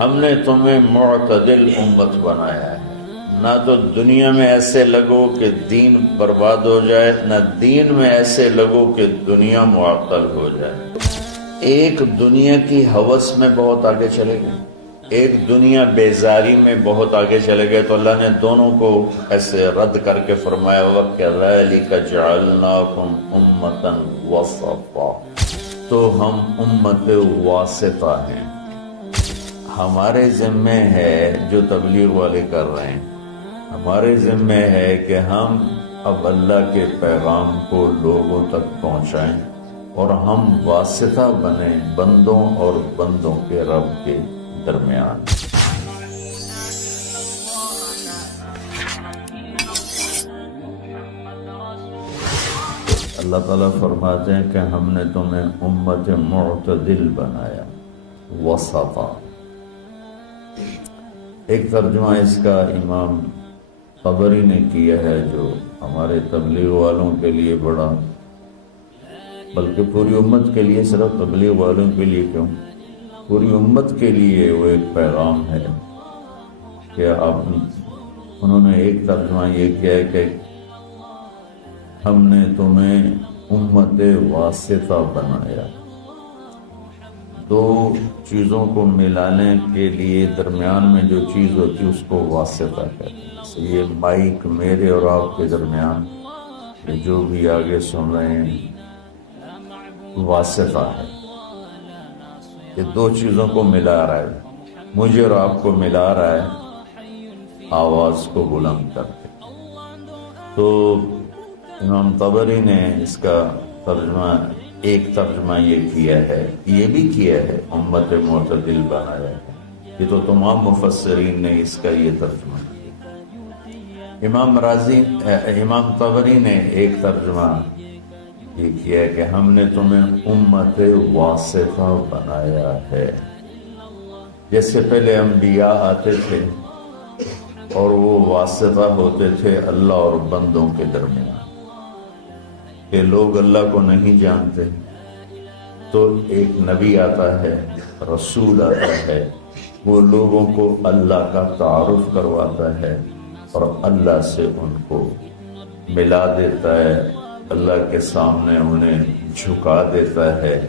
ہم نے تمہیں معتدل امت بنایا ہے، نہ تو دنیا میں ایسے لگو کہ دین برباد ہو جائے، نہ دین میں ایسے لگو کہ دنیا معطل ہو جائے۔ ایک دنیا کی ہوس میں بہت آگے چلے گئے، ایک دنیا بیزاری میں بہت آگے چلے گئے، تو اللہ نے دونوں کو ایسے رد کر کے فرمایا وَكَذَلِكَ جَعَلْنَاكُمْ أُمَّةً وَسَطًا، تو ہم امت واسطہ ہیں۔ ہمارے ذمے ہے جو تبلیغ والے کر رہے ہیں، ہمارے ذمے ہے کہ ہم اب اللہ کے پیغام کو لوگوں تک پہنچائیں اور ہم واسطہ بنیں بندوں اور بندوں کے رب کے درمیان۔ اللہ تعالیٰ فرماتے ہیں کہ ہم نے تمہیں امت معتدل بنایا، وسطا۔ ایک ترجمہ اس کا امام طبری نے کیا ہے، جو ہمارے تبلیغ والوں کے لیے بڑا، بلکہ پوری امت کے لیے، صرف تبلیغ والوں کے لیے کیوں، پوری امت کے لیے وہ ایک پیغام ہے کہ انہوں نے ایک ترجمہ یہ کیا ہے کہ ہم نے تمہیں امت واسطہ بنایا۔ دو چیزوں کو ملانے کے لیے درمیان میں جو چیز ہوتی ہے اس کو واسطہ کہتے ہیں۔ جیسے یہ مائک میرے اور آپ کے درمیان، یہ جو بھی آگے سن رہے ہیں، واسطہ ہے۔ یہ دو چیزوں کو ملا رہا ہے، مجھے اور آپ کو ملا رہا ہے آواز کو بلند کر کے۔ تو امام طبری نے اس کا ترجمہ، ایک ترجمہ یہ کیا ہے، یہ بھی کیا ہے امت معتدل بنایا ہے۔ یہ تو تمام مفسرین نے اس کا یہ ترجمہ کیا۔ امام طبری نے ایک ترجمہ یہ کیا ہے کہ ہم نے تمہیں امت واسطہ بنایا ہے۔ جیسے پہلے انبیاء آتے تھے اور وہ واسطہ ہوتے تھے اللہ اور بندوں کے درمیان، کہ لوگ اللہ کو نہیں جانتے، تو ایک نبی آتا ہے، رسول آتا ہے، وہ لوگوں کو اللہ کا تعارف کرواتا ہے اور اللہ سے ان کو ملا دیتا ہے، اللہ کے سامنے انہیں جھکا دیتا ہے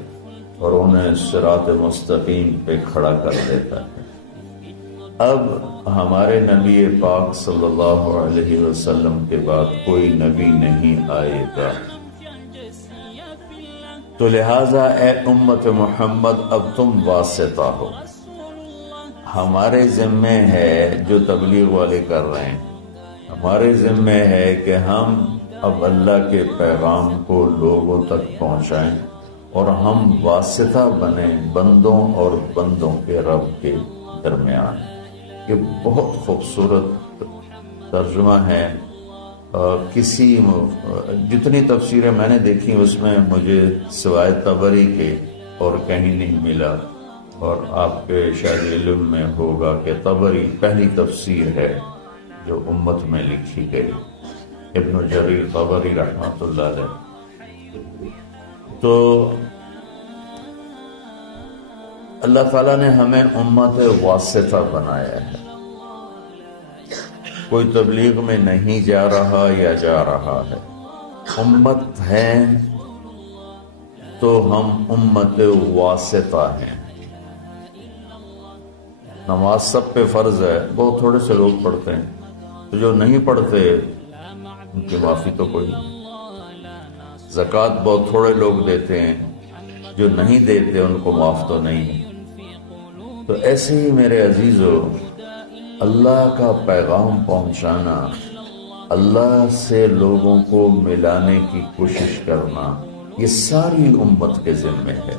اور انہیں صراط مستقیم پہ کھڑا کر دیتا ہے۔ اب ہمارے نبی پاک صلی اللہ علیہ وسلم کے بعد کوئی نبی نہیں آئے گا، تو لہٰذا اے امت محمد اب تم واسطہ ہو۔ ہمارے ذمے ہے جو تبلیغ والے کر رہے ہیں، ہمارے ذمے ہے کہ ہم اب اللہ کے پیغام کو لوگوں تک پہنچائیں اور ہم واسطہ بنیں بندوں اور بندوں کے رب کے درمیان۔ یہ بہت خوبصورت ترجمہ ہے۔ جتنی تفسیریں میں نے دیکھی اس میں مجھے سوائے طبری کے اور کہیں نہیں ملا، اور آپ کے شاید علم میں ہوگا کہ طبری پہلی تفسیر ہے جو امت میں لکھی گئی، ابن جریر طبری رحمۃ اللہ علیہ۔ تو اللہ تعالیٰ نے ہمیں امت واسطہ بنایا ہے، کوئی تبلیغ میں نہیں جا رہا یا جا رہا ہے، امت ہے تو ہم امت واسطہ ہیں۔ نماز سب پہ فرض ہے، بہت تھوڑے سے لوگ پڑھتے ہیں، تو جو نہیں پڑھتے ان کی معافی تو کوئی نہیں۔ زکوٰۃ بہت تھوڑے لوگ دیتے ہیں، جو نہیں دیتے ان کو معاف تو نہیں۔ تو ایسے ہی میرے عزیزو، اللہ کا پیغام پہنچانا، اللہ سے لوگوں کو ملانے کی کوشش کرنا، یہ ساری امت کے ذمے ہے۔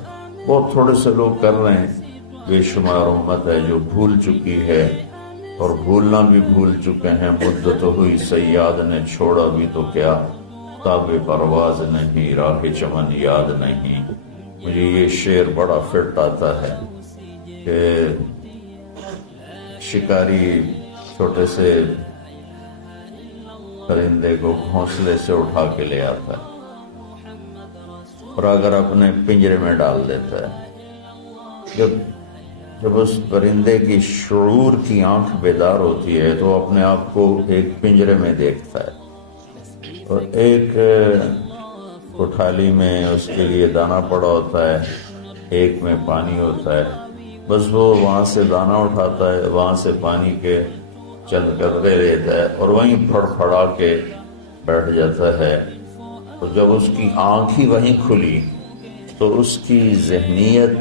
بہت تھوڑے سے لوگ کر رہے ہیں، بے شمار امت ہے جو بھول چکی ہے، اور بھولنا بھی بھول چکے ہیں۔ مدت ہوئی صیاد نے چھوڑا بھی تو کیا، تاب پرواز نہیں راہ چمن یاد نہیں۔ مجھے یہ شعر بڑا فٹ آتا ہے کہ شکاری چھوٹے سے پرندے کو گھونسلے سے اٹھا کے لے آتا ہے اور اگر اپنے پنجرے میں ڈال دیتا ہے، جب جب اس پرندے کی شعور کی آنکھ بیدار ہوتی ہے تو وہ اپنے آپ کو ایک پنجرے میں دیکھتا ہے اور ایک کوٹھالی میں اس کے لیے دانہ پڑا ہوتا ہے، ایک میں پانی ہوتا ہے، بس وہ وہاں سے دانہ اٹھاتا ہے، وہاں سے پانی کے چند قطرے لیتا ہے اور وہیں پھڑ پھڑا کے بیٹھ جاتا ہے۔ تو جب اس کی آنکھ ہی وہیں کھلی تو اس کی ذہنیت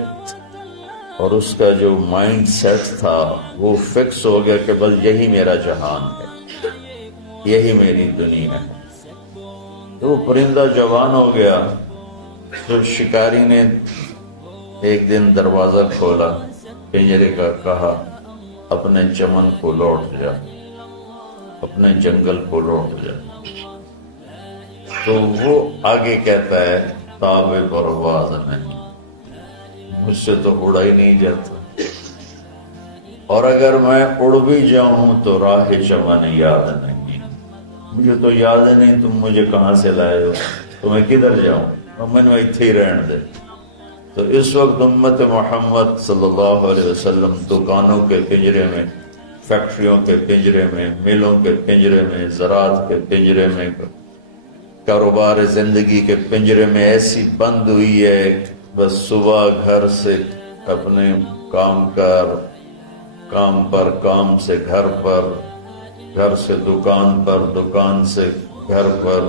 اور اس کا جو مائنڈ سیٹ تھا وہ فکس ہو گیا کہ بس یہی میرا جہان ہے، یہی میری دنیا ہے۔ تو وہ پرندہ جوان ہو گیا۔ تو شکاری نے ایک دن دروازہ کھولا پنجرے کا، کہا اپنے چمن کو لوٹ جا، اپنے جنگل کو لوٹ جا۔ تو وہ آگے کہتا ہے تاب پرواز نہیں، مجھ سے تو اڑا ہی نہیں جاتا، اور اگر میں اڑ بھی جاؤں تو راہ چمن یاد نہیں، مجھے تو یاد نہیں تم مجھے کہاں سے لائے ہو، تو میں کدھر جاؤں، اور میں نے اتنے ہی رہن دے۔ تو اس وقت امت محمد صلی اللہ علیہ وسلم دکانوں کے پنجرے میں، فیکٹریوں کے پنجرے میں، ملوں کے پنجرے میں، زراعت کے پنجرے میں، کاروبار زندگی کے پنجرے میں ایسی بند ہوئی ہے، بس صبح گھر سے اپنے کام پر، کام سے گھر پر، گھر سے دکان پر، دکان سے گھر پر،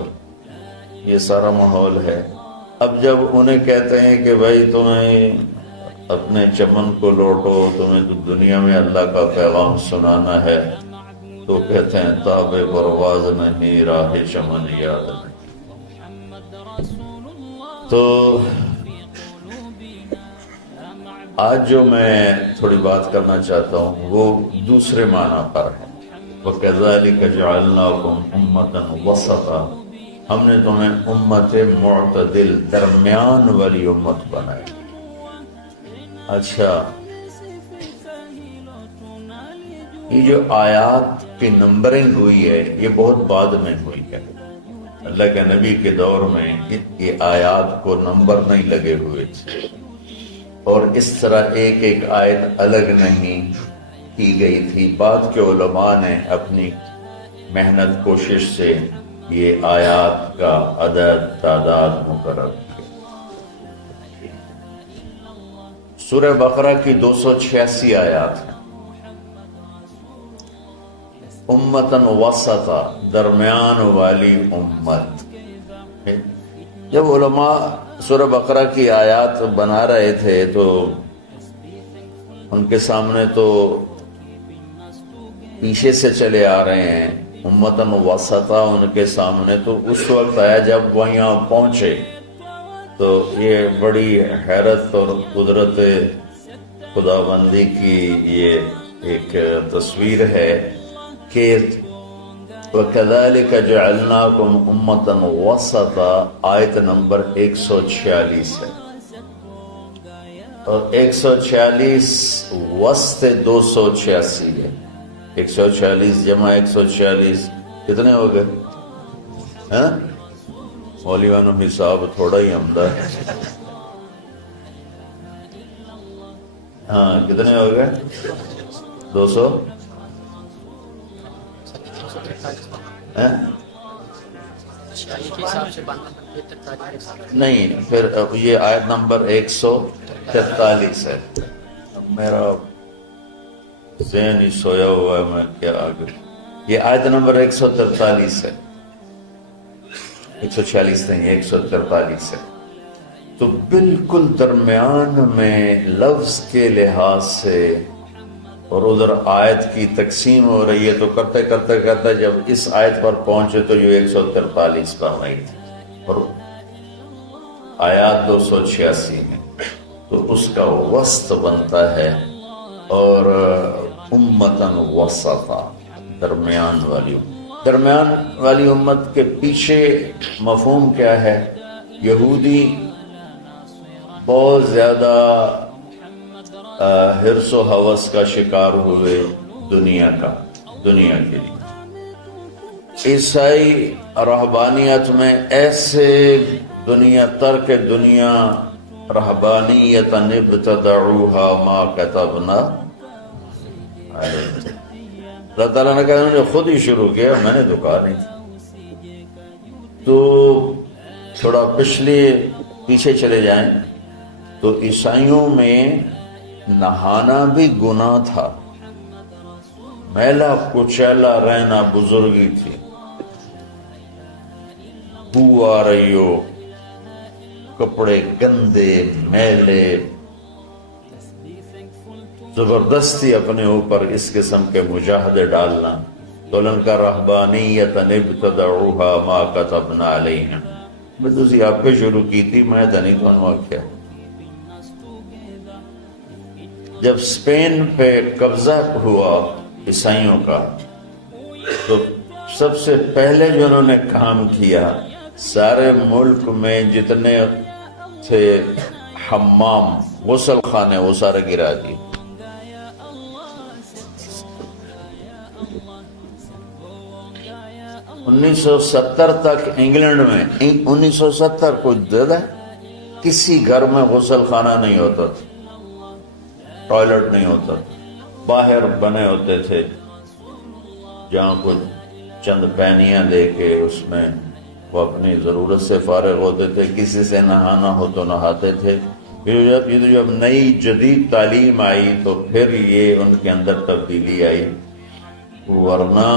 یہ سارا ماحول ہے۔ اب جب انہیں کہتے ہیں کہ بھائی تمہیں اپنے چمن کو لوٹو، تمہیں تو دنیا میں اللہ کا پیغام سنانا ہے، تو کہتے ہیں تاب پرواز نہیں، راہ چمن یاد نہیں۔ تو آج جو میں تھوڑی بات کرنا چاہتا ہوں وہ دوسرے معنی پر ہے۔ وَكَذَلِكَ جَعَلْنَاكُمْ أُمَّةً وَسَطًا، ہم نے تمہیں امت معتدل، درمیان والی امت بنائی۔ اچھا، یہ جو آیات کی نمبرنگ ہوئی ہے یہ بہت بعد میں ہوئی ہے۔ اللہ کے نبی کے دور میں یہ آیات کو نمبر نہیں لگے ہوئے تھے، اور اس طرح ایک ایک آیت الگ نہیں کی گئی تھی۔ بعد کے علماء نے اپنی محنت کوشش سے یہ آیات کا عدد تعداد مقرر کی۔ سورہ بقرہ کی 286 آیات ہیں۔ امتاً وسطا، درمیان والی امت۔ جب علماء سورہ بقرہ کی آیات بنا رہے تھے تو ان کے سامنے تو پیچھے سے چلے آ رہے ہیں، امتاً وسطا ان کے سامنے تو اس وقت آیا جب وہ یہاں پہنچے تو یہ بڑی حیرت اور قدرت خداوندی کی یہ ایک تصویر ہے کہ وَكَذَلِكَ جَعَلْنَاكُمْ أُمَّةً وَسَطًا، آیت نمبر 146 ہے، اور 146 وسط 286 ہے۔ 146 جمع 146 کتنے ہو گئے؟ ہاں مولیانو حساب تھوڑا ہی عمدہ ہے۔ ہاں کتنے ہو گئے؟ 200 نہیں، پھر یہ آیت نمبر 143 ہے۔ میرا ذہن ہی سویا ہوا ہے، میں کیا آگے۔ یہ آیت نمبر 143 ہے، 146 نہیں، 143 ہے۔ تو بالکل درمیان میں لفظ کے لحاظ سے، اور ادھر آیت کی تقسیم ہو رہی ہے، تو کرتے کرتے جب اس آیت پر پہنچے تو یہ 143 پر رہی تھی، اور آیات 286 میں، تو اس کا وسط بنتا ہے۔ اور امتاً وسطا، درمیان والی امت کے پیچھے مفہوم کیا ہے؟ یہودی بہت زیادہ حرص و ہوس کا شکار ہوئے دنیا کے لیے۔ عیسائی رہبانیت میں ایسے دنیا ترک دنیا رہبانیۃ ابتدعوها ما كتبنا علیہم۔ اللہ تعالیٰ نے کہا انہوں نے خود ہی شروع کیا، میں نے تو کہا نہیں تھا۔ تو تھوڑا پیچھے چلے جائیں تو عیسائیوں میں نہانا بھی گناہ تھا، میلا کچیلا رہنا بزرگی تھی، بو آ رہی ہو، کپڑے گندے میلے، زبردستی اپنے اوپر اس قسم کے مجاہدے ڈالنا، تو ان کا رہبانیۃ ابتدعوها ما كتبنا علیہم، میں تو آپ پہ شروع کی تھی، میں تو نہیں تو کیا۔ جب اسپین پہ قبضہ ہوا عیسائیوں کا تو سب سے پہلے جو انہوں نے کام کیا، سارے ملک میں جتنے تھے حمام غسل خانے وہ سارے گرا دیے۔ 1970 تک انگلینڈ میں 1970 کو زیادہ کسی گھر میں غسل خانہ نہیں ہوتا تھا، ٹوائلٹ نہیں ہوتا تھا، باہر بنے ہوتے تھے جہاں کچھ چند پینیاں دے کے اس میں وہ اپنی ضرورت سے فارغ ہوتے تھے، کسی سے نہانا ہو تو نہاتے تھے۔ جب نئی جدید تعلیم آئی تو پھر یہ ان کے اندر تبدیلی آئی، ورنہ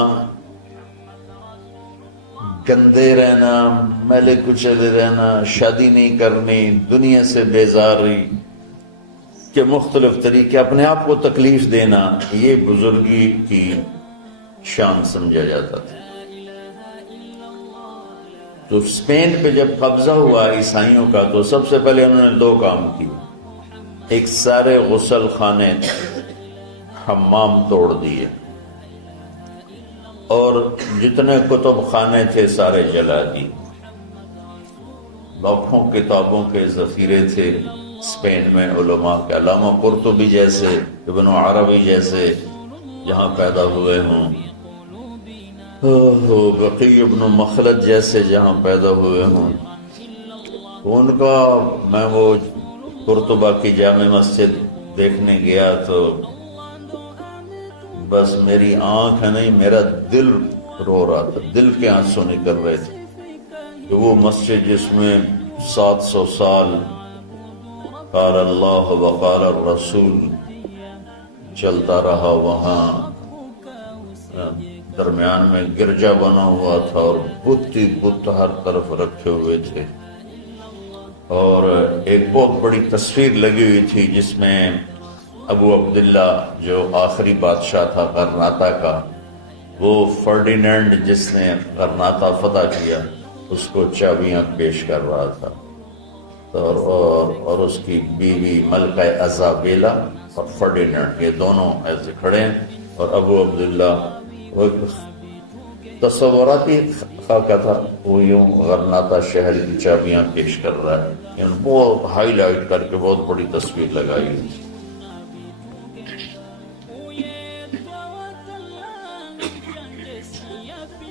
گندے رہنا، میلے کچلے رہنا، شادی نہیں کرنی، دنیا سے بیزاری کے مختلف طریقے، اپنے آپ کو تکلیف دینا، یہ بزرگی کی شان سمجھا جاتا تھا۔ تو اسپین پہ جب قبضہ ہوا عیسائیوں کا تو سب سے پہلے انہوں نے 2 کام کیے، ایک سارے غسل خانے حمام توڑ دیے اور جتنے کتب خانے تھے سارے جلا دیے۔ لاکھوں کتابوں کے ذخیرے تھے اسپین میں علماء کے، علامہ قرطبی جیسے، ابن عربی جیسے جہاں پیدا ہوئے ہوں، بقی ابن مخلد جیسے جہاں پیدا ہوئے ہوں، ان کا میں وہ قرطبہ کی جامع مسجد دیکھنے گیا تو بس میری آنکھ نہیں میرا دل رو رہا تھا، دل کے آنسو نکل رہے تھے کہ وہ مسجد جس میں 700 سال قال اللہ وقال الرسول چلتا رہا، وہاں درمیان میں گرجا بنا ہوا تھا اور بت ہی بت ہر طرف رکھے ہوئے تھے، اور ایک بہت بڑی تصویر لگی ہوئی تھی جس میں ابو عبداللہ جو آخری بادشاہ تھا غرناطہ کا، وہ فرڈینینڈ جس نے غرناطہ فتح کیا اس کو چابیاں پیش کر رہا تھا، اور اس کی بیوی ملکہ ازابیلا اور فرڈینینڈ یہ دونوں ایسے کھڑے ہیں، اور ابو عبداللہ وہ تصوراتی خاکہ تھا، وہ یوں غرناطہ شہر کی چابیاں پیش کر رہا ہے، یعنی بہت ہائی لائٹ کر کے بہت بڑی تصویر لگائی ہوئی تھی۔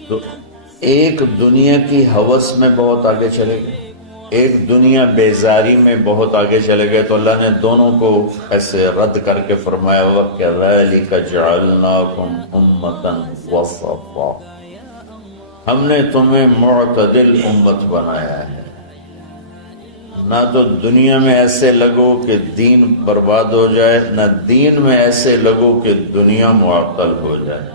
تو ایک دنیا کی ہوس میں بہت آگے چلے گئے، ایک دنیا بیزاری میں بہت آگے چلے گئے، تو اللہ نے دونوں کو ایسے رد کر کے فرمایا وَكَذَلِكَ جَعَلْنَاكُمْ أُمَّةً وَسَطًا، ہم نے تمہیں معتدل امت بنایا ہے، نہ تو دنیا میں ایسے لگو کہ دین برباد ہو جائے، نہ دین میں ایسے لگو کہ دنیا معطل ہو جائے۔